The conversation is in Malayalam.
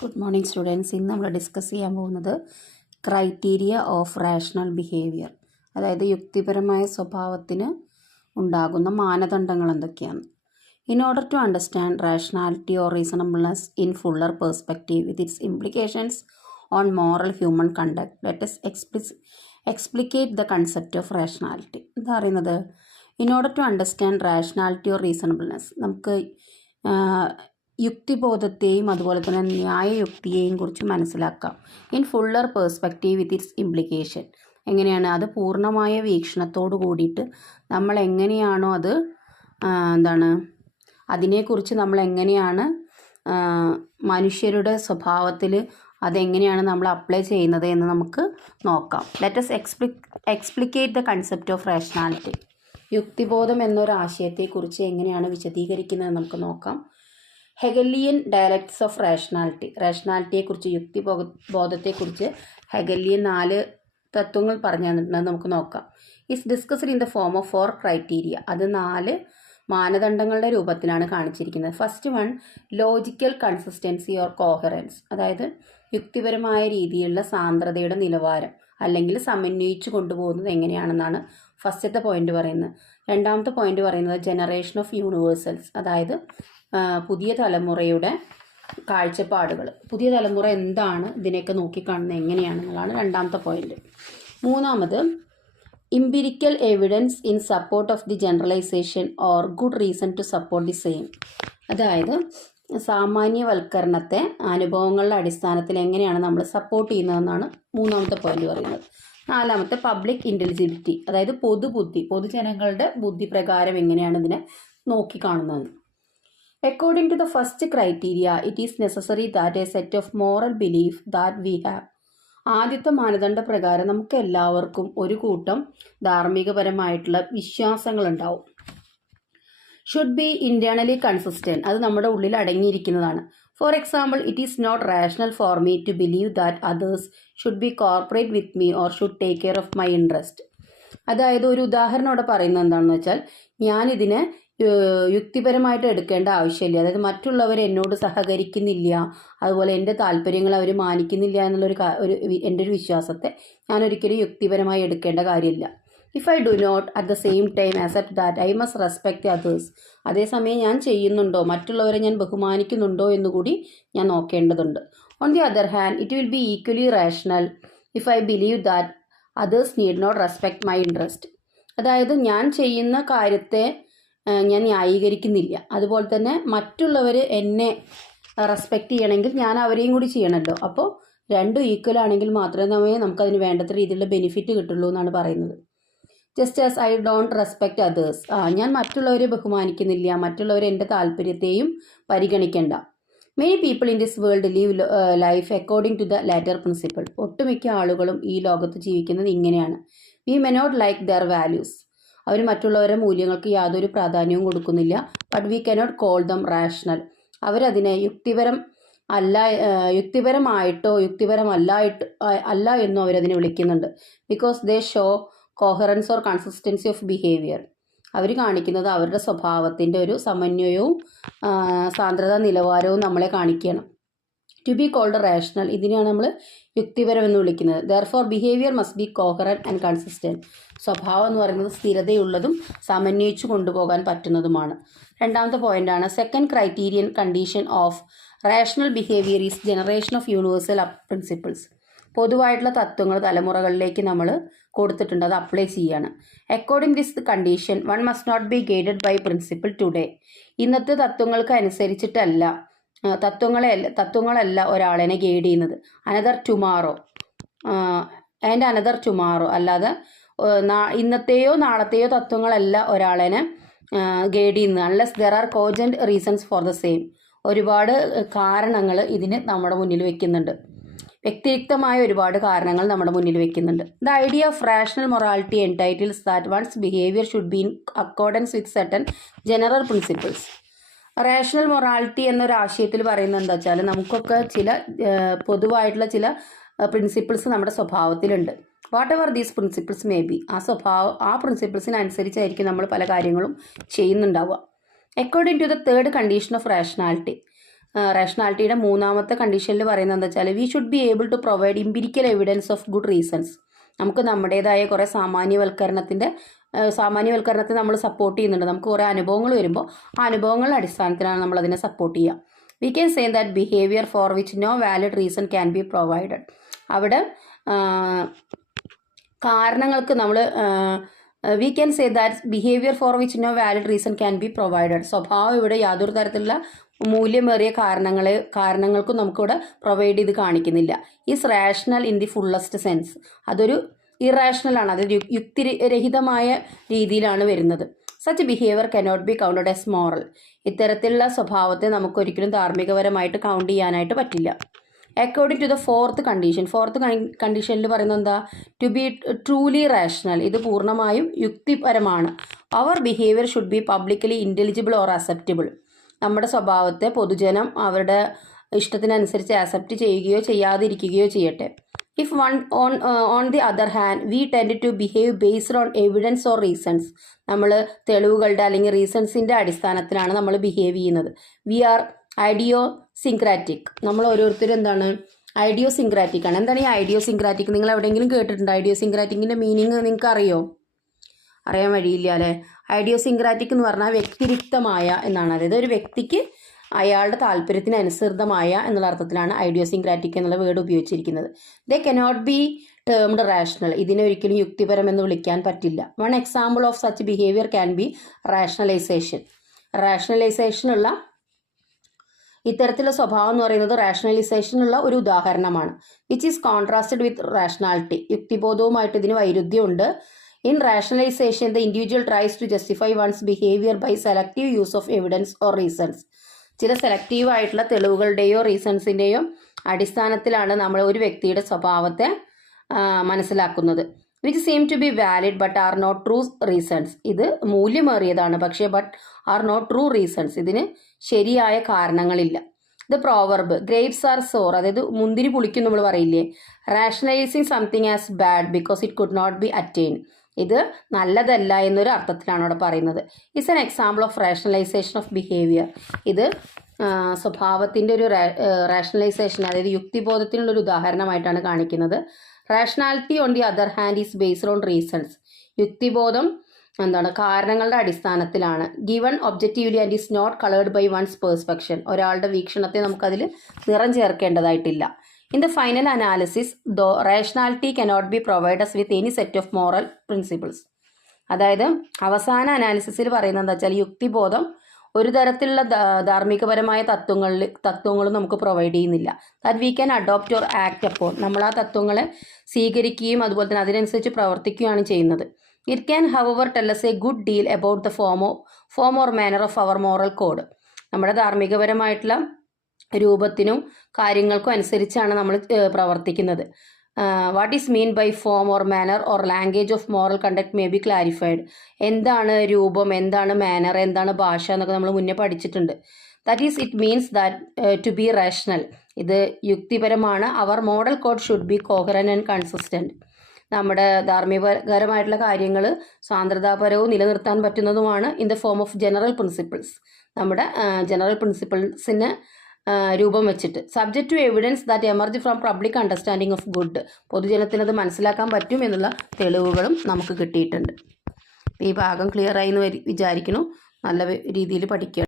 Good morning students. ഇന്ന് നമ്മൾ ഡിസ്കസ് ചെയ്യാൻ പോകുന്നത് ക്രൈറ്റീരിയ ഓഫ് റാഷണൽ ബിഹേവിയർ, അതായത് യുക്തിപരമായ സ്വഭാവത്തിന് ഉണ്ടാകുന്ന മാനദണ്ഡങ്ങൾ എന്തൊക്കെയാണ്. In order to understand rationality or reasonableness in fuller perspective with its implications on moral human conduct, let us explicate the concept of rationality. എന്താ പറയുന്നത്? In order to understand rationality or reasonableness, നമുക്ക് യുക്തിബോധത്തെയും അതുപോലെ തന്നെ ന്യായയുക്തിയെയും കുറിച്ച് മനസ്സിലാക്കാം. In fuller perspective with its implication, എങ്ങനെയാണ് അത് പൂർണ്ണമായ വീക്ഷണത്തോട് കൂടിയിട്ട് നമ്മൾ എങ്ങനെയാണോ അത് അതിനെക്കുറിച്ച് നമ്മൾ എങ്ങനെയാണ് മനുഷ്യരുടെ സ്വഭാവത്തിൽ അതെങ്ങനെയാണ് നമ്മൾ അപ്ലൈ ചെയ്യുന്നത് എന്ന് നമുക്ക് നോക്കാം. Let us explicate the concept of rationality. യുക്തിബോധം എന്നൊരു ആശയത്തെക്കുറിച്ച് എങ്ങനെയാണ് വിശദീകരിക്കുന്നത് നമുക്ക് നോക്കാം. ഹെഗലിയൻ ഡയലക്ട്സ് ഓഫ് റാഷണാലിറ്റിയെക്കുറിച്ച്, യുക്തിബോധത്തെക്കുറിച്ച് ഹെഗലിയൻ 4 തത്വങ്ങൾ പറഞ്ഞു തന്നിട്ടുണ്ട്, നമുക്ക് നോക്കാം. It's discussed in the form of 4 criteria. അത് 4 മാനദണ്ഡങ്ങളുടെ രൂപത്തിലാണ് കാണിച്ചിരിക്കുന്നത്. First one, logical consistency or coherence, അതായത് യുക്തിപരമായ രീതിയിലുള്ള സാന്ദ്രതയുടെ നിലവാരം അല്ലെങ്കിൽ സമന്വയിച്ചു കൊണ്ടുപോകുന്നത് എങ്ങനെയാണെന്നാണ് ഫസ്റ്റത്തെ പോയിന്റ് പറയുന്നത്. രണ്ടാമത്തെ പോയിന്റ് പറയുന്നത് ജനറേഷൻ ഓഫ് യൂണിവേഴ്സൽസ്, അതായത് പുതിയ തലമുറയുടെ കാഴ്ചപ്പാടുകൾ, പുതിയ തലമുറ എന്താണ്, ഇതിനെയൊക്കെ നോക്കിക്കാണുന്നത് എങ്ങനെയാണെന്നുള്ളതാണ് രണ്ടാമത്തെ പോയിന്റ്. മൂന്നാമത് empirical evidence in support of the generalisation or good reason to support the same, അതായത് സാമാന്യവൽക്കരണത്തെ അനുഭവങ്ങളുടെ അടിസ്ഥാനത്തിൽ എങ്ങനെയാണ് നമ്മൾ സപ്പോർട്ട് ചെയ്യുന്നതെന്നാണ് മൂന്നാമത്തെ പോയിന്റ് പറയുന്നത്. നാലാമത്തെ പബ്ലിക് ഇൻ്റലിജിബിലിറ്റി, അതായത് പൊതുജനങ്ങളുടെ ബുദ്ധി പ്രകാരം എങ്ങനെയാണ് ഇതിനെ നോക്കിക്കാണുന്നത്. According to the first criteria, it is necessary that a set of moral belief that we have. ആദ്യത്തെ മാനദണ്ഡ പ്രകാരം നമുക്ക് എല്ലാവർക്കും ഒരു കൂട്ടം ധാർമ്മികപരമായിട്ടുള്ള വിശ്വാസങ്ങൾ ഉണ്ടാവും. ഷുഡ് ബി ഇന്റേണലി കൺസിസ്റ്റന്റ്, അത് നമ്മുടെ ഉള്ളിൽ അടങ്ങിയിരിക്കുന്നതാണ്. For example, it is not rational for me to believe that others should be corporate with me or should take care of my interest. അതായത് ഒരു ഉദാഹരണം ഇവിടെ പറയുന്നത് എന്താണെന്ന് വെച്ചാൽ, ഞാനിതിനെ യുക്തിപരമായിട്ട് എടുക്കേണ്ട ആവശ്യമില്ല, അതായത് മറ്റുള്ളവർ എന്നോട് സഹകരിക്കുന്നില്ല, അതുപോലെ എൻ്റെ താല്പര്യങ്ങൾ അവർ മാനിക്കുന്നില്ല എന്നുള്ളൊരു എൻ്റെ ഒരു വിശ്വാസത്തെ ഞാൻ ഒരിക്കലും യുക്തിപരമായി എടുക്കേണ്ട കാര്യമില്ല. If I do not at the same time accept that I must respect others, അതേസമയം ഞാൻ ചെയ്യുന്നുണ്ടോ, മറ്റുള്ളവരെ ഞാൻ ബഹുമാനിക്കുന്നുണ്ടോ എന്നുകൂടി ഞാൻ നോക്കേണ്ടതുണ്ട്. On the other hand, it will be equally rational if I believe that others need not respect my interest, അതായത് ഞാൻ ചെയ്യുന്ന കാര്യത്തെ ഞാൻ ന്യായീകരിക്കുന്നില്ല, അതുപോലെ തന്നെ മറ്റുള്ളവർ എന്നെ റെസ്പെക്റ്റ് ചെയ്യണമെങ്കിൽ ഞാൻ അവരെയും കൂടി ചെയ്യണമല്ലോ. അപ്പോൾ രണ്ടും ഈക്വൽ ആണെങ്കിൽ മാത്രമേ നമുക്കതിന് വേണ്ടത്ര രീതിയിലുള്ള ബെനിഫിറ്റ് കിട്ടുള്ളൂ എന്നാണ് പറയുന്നത്. Just as I don't respect others, ഞാൻ മറ്റുള്ളവരെ ബഹുമാനിക്കുന്നില്ല, മറ്റുള്ളവരെ എൻ്റെ താല്പര്യത്തെയും പരിഗണിക്കേണ്ട. Many people in this world live life according to the latter principle, ഒട്ടുമിക്ക ആളുകളും ഈ ലോകത്ത് ജീവിക്കുന്നത് ഇങ്ങനെയാണ്. We may not like their values, അവർ മറ്റുള്ളവരുടെ മൂല്യങ്ങൾക്ക് യാതൊരു പ്രാധാന്യവും കൊടുക്കുന്നില്ല. But we cannot call them rational, അവരതിനെ യുക്തിപരമായിട്ടോ യുക്തിപരമല്ല എന്നോ അവരതിനെ വിളിക്കുന്നുണ്ട്. Because they show coherence or consistency of behaviour, അവർ കാണിക്കുന്നത് അവരുടെ സ്വഭാവത്തിൻ്റെ ഒരു സമന്വയവും സാന്ദ്രത നിലവാരവും നമ്മളെ കാണിക്കണം. ടു ബി കോൾഡ് റാഷണൽ, ഇതിനെയാണ് നമ്മൾ യുക്തിപരം എന്ന് വിളിക്കുന്നത്. Therefore behaviour must be coherent and consistent, സ്വഭാവം എന്ന് പറയുന്നത് സ്ഥിരതയുള്ളതും സമന്വയിച്ചു കൊണ്ടുപോകാൻ പറ്റുന്നതുമാണ്. രണ്ടാമത്തെ പോയിന്റാണ് second criterion condition of rational behaviour is generation of universal principles. പൊതുവായിട്ടുള്ള തത്വങ്ങൾ തലമുറകളിലേക്ക് നമ്മൾ കൊടുത്തിട്ടുണ്ട്, അത് അപ്ലൈ ചെയ്യാണ്. According this condition one must not be guided by principle today, ഇന്നത്തെ തത്വങ്ങൾക്ക് അനുസരിച്ചിട്ടല്ല തത്വങ്ങളല്ല ഒരാളെന്നെ ഗൈഡ് ചെയ്യുന്നത്. അനദർ ടുമാറോ അല്ലാതെ ഇന്നത്തെയോ നാളത്തെയോ തത്വങ്ങളല്ല ഒരാളെന്നെ ഗൈഡ് ചെയ്യുന്നത്. Unless there are കോജന്റ് reasons for the same, ഒരുപാട് കാരണങ്ങൾ ഇതിന് നമ്മുടെ മുന്നിൽ വെക്കുന്നുണ്ട്, വ്യതിരിക്തമായ ഒരുപാട് കാരണങ്ങൾ നമ്മുടെ മുന്നിൽ വെക്കുന്നുണ്ട്. The idea of rational morality entitles that one's behaviour should be in accordance with certain general principles. Rational morality എന്നൊരു ആശയത്തിൽ പറയുന്നത് എന്താ വെച്ചാൽ, നമുക്കൊക്കെ ചില പൊതുവായിട്ടുള്ള ചില പ്രിൻസിപ്പിൾസ് നമ്മുടെ സ്വഭാവത്തിലുണ്ട്. Whatever these principles may be, ആ പ്രിൻസിപ്പിൾസിനനുസരിച്ചായിരിക്കും നമ്മൾ പല കാര്യങ്ങളും ചെയ്യുന്നുണ്ടാവുക. According to the third condition of rationality, റേഷണാലിറ്റിയുടെ മൂന്നാമത്തെ കണ്ടീഷനിൽ പറയുന്നത് എന്താ വെച്ചാൽ we should be able to provide empirical evidence of good reasons. നമുക്ക് നമ്മുടേതായ കുറേ സാമാന്യവൽക്കരണത്തെ നമ്മൾ സപ്പോർട്ട് ചെയ്യുന്നുണ്ട്. നമുക്ക് കുറേ അനുഭവങ്ങൾ വരുമ്പോൾ ആ അനുഭവങ്ങളുടെ അടിസ്ഥാനത്തിലാണ് നമ്മൾ അതിനെ സപ്പോർട്ട് ചെയ്യുക. We can say that behaviour for which no valid reason can be provided. അവിടെ കാരണങ്ങൾക്ക് നമ്മൾ we can say that behaviour for which no valid reason can be provided. സ്വഭാവം ഇവിടെ യാതൊരു തരത്തിലുള്ള മൂല്യമേറിയ കാരണങ്ങൾക്കും നമുക്കിവിടെ പ്രൊവൈഡ് ചെയ്ത് കാണിക്കുന്നില്ല. Is rational in the fullest sense. അതൊരു ഇറാഷണൽ ആണ്, അതൊരു യുക്തിരഹിതമായ രീതിയിലാണ് വരുന്നത്. Such behaviour cannot be counted as moral. ഇത്തരത്തിലുള്ള സ്വഭാവത്തെ നമുക്കൊരിക്കലും ധാർമ്മികപരമായിട്ട് കൗണ്ട് ചെയ്യാനായിട്ട് പറ്റില്ല. അക്കോർഡിംഗ് ടു ദ ഫോർത്ത് കണ്ടീഷനിൽ പറയുന്നത് എന്താ? To be truly rational. ഇത് പൂർണ്ണമായും യുക്തിപരമാണ്. അവർ behaviour should be publicly intelligible or acceptable. നമ്മുടെ സ്വഭാവത്തെ പൊതുജനം അവരുടെ ഇഷ്ടത്തിനനുസരിച്ച് അക്സെപ്റ്റ് ചെയ്യുകയോ ചെയ്യാതിരിക്കുകയോ ചെയ്യട്ടെ. If on the other hand we tend to behave based on evidence or reasons. നമ്മൾ തെളിവുകളുടെ അല്ലെങ്കിൽ റീസൺസിൻ്റെ അടിസ്ഥാനത്തിലാണ് നമ്മൾ ബിഹേവ് ചെയ്യുന്നത്. We are idiosyncratic. നമ്മൾ ഓരോരുത്തരും എന്താണ്? ഐഡിയോസിൻക്രാറ്റിക് ആണ്. എന്താണ് ഈ ഐഡിയോസിൻക്രാറ്റിക്? നിങ്ങൾ എവിടെയെങ്കിലും കേട്ടിട്ടുണ്ടോ? ഐഡിയോസിൻക്രാറ്റിക്കിൻ്റെ മീനിങ് നിങ്ങൾക്ക് അറിയോ? അറിയാൻ വഴിയില്ല അല്ലേ? ഐഡിയോസിൻക്രാറ്റിക് എന്ന് പറഞ്ഞാൽ വ്യക്തിരിക്തമായ എന്നാണ്. അതായത് ഒരു വ്യക്തിക്ക് അയാളുടെ താല്പര്യത്തിന് അനുസൃതമായ എന്നുള്ള അർത്ഥത്തിലാണ് ഐഡിയോസിൻക്രാറ്റിക് എന്നുള്ള വേർഡ് ഉപയോഗിച്ചിരിക്കുന്നത്. They cannot be termed rational. ഇതിനെ ഒരിക്കലും യുക്തിപരം എന്ന് വിളിക്കാൻ പറ്റില്ല. One example of such behaviour can be rationalisation. റാഷണലൈസേഷനുള്ള ഇത്തരത്തിലുള്ള സ്വഭാവം എന്ന് പറയുന്നത് റാഷണലൈസേഷനുള്ള ഒരു ഉദാഹരണമാണ്. Which is contrasted with rationality. യുക്തിബോധവുമായിട്ട് ഇതിന് വൈരുദ്ധ്യമുണ്ട്. In rationalisation the individual tries to justify one's behaviour by selective use of evidence or reasons. ചില സെലക്റ്റീവ് ആയിട്ടുള്ള തെളിവുകളുടെയോ റീസൺസിൻ്റെയോ അടിസ്ഥാനത്തിലാണ് നമ്മൾ ഒരു വ്യക്തിയുടെ സ്വഭാവത്തെ മനസ്സിലാക്കുന്നത്. Which seem to B valid but are not true reasons. ഇത് മൂല്യമേറിയതാണ്, പക്ഷേ but are not true reasons. ഇതിന് ശരിയായ കാരണങ്ങളില്ല. The proverb grapes are sour, അതായത് മുന്തിരി പുളിക്കും നമ്മൾ പറയില്ലേ. Rationalising something as bad because it could not be attain. ഇത് നല്ലതല്ല എന്നൊരു അർത്ഥത്തിലാണ് അവിടെ പറയുന്നത്. It's an example of rationalisation of behaviour. ഇത് സ്വഭാവത്തിൻ്റെ ഒരു റാഷണലൈസേഷൻ, അതായത് യുക്തിബോധത്തിനുള്ളൊരു ഉദാഹരണമായിട്ടാണ് കാണിക്കുന്നത്. Rationality on the other hand is based on reasons. യുക്തിബോധം എന്താണ്? കാരണങ്ങളുടെ അടിസ്ഥാനത്തിലാണ്. Given objectively and is not coloured by one's perception. ഒരാളുടെ വീക്ഷണത്തെ നമുക്കതിൽ നിറം ചേർക്കേണ്ടതായിട്ടില്ല. In the final analysis though rationality cannot be provide us with any set of moral principles. അതായത് അവസാന അനാലിസിസിൽ പറയുന്നത് എന്താ വെച്ചാൽ യുക്തിബോധം ഒരു തരത്തിലുള്ള ധാർമ്മികപരമായ തത്വങ്ങളും നമുക്ക് പ്രൊവൈഡ് ചെയ്യുന്നില്ല. That we can adopt or act upon. നമ്മൾ ആ തത്വങ്ങളെ സ്വീകരിക്കുകയും അതുപോലെ തന്നെ അതിനനുസരിച്ച് പ്രവർത്തിക്കുകയാണ് ചെയ്യുന്നത്. It can however tell us a good deal about the form or manner of our moral code. നമ്മുടെ ധാർമ്മികപരമായിട്ടുള്ള രൂപത്തിനും കാര്യങ്ങൾക്കും അനുസരിച്ചാണ് നമ്മൾ പ്രവർത്തിക്കുന്നത്. What is mean by form or manner or language of moral conduct may be clarified. എന്താണ് രൂപം, എന്താണ് മാനർ, എന്താണ് ഭാഷ എന്നൊക്കെ നമ്മൾ മുന്നേ പഠിച്ചിട്ടുണ്ട്. That is it means that to be rational. ഇത് യുക്തിപരമാണ്. Our moral code should be coherent and consistent. നമ്മുടെ ധാർമ്മികപരമായിട്ടുള്ള കാര്യങ്ങൾ സാന്ദ്രതാപരവും നിലനിർത്താൻ പറ്റുന്നതുമാണ് in the form of general principles. നമ്മുടെ ജനറൽ പ്രിൻസിപ്പിൾസിന് രൂപം വെച്ചിട്ട് subject to evidence that emerge from public understanding of good. പൊതുജനത്തിനത് മനസ്സിലാക്കാൻ പറ്റും എന്നുള്ള തെളിവുകളും നമുക്ക് കിട്ടിയിട്ടുണ്ട്. ഈ ഭാഗം ക്ലിയർ ആയി എന്ന് വിചാരിക്കുന്നു. നല്ല രീതിയിൽ പഠിക്കുക.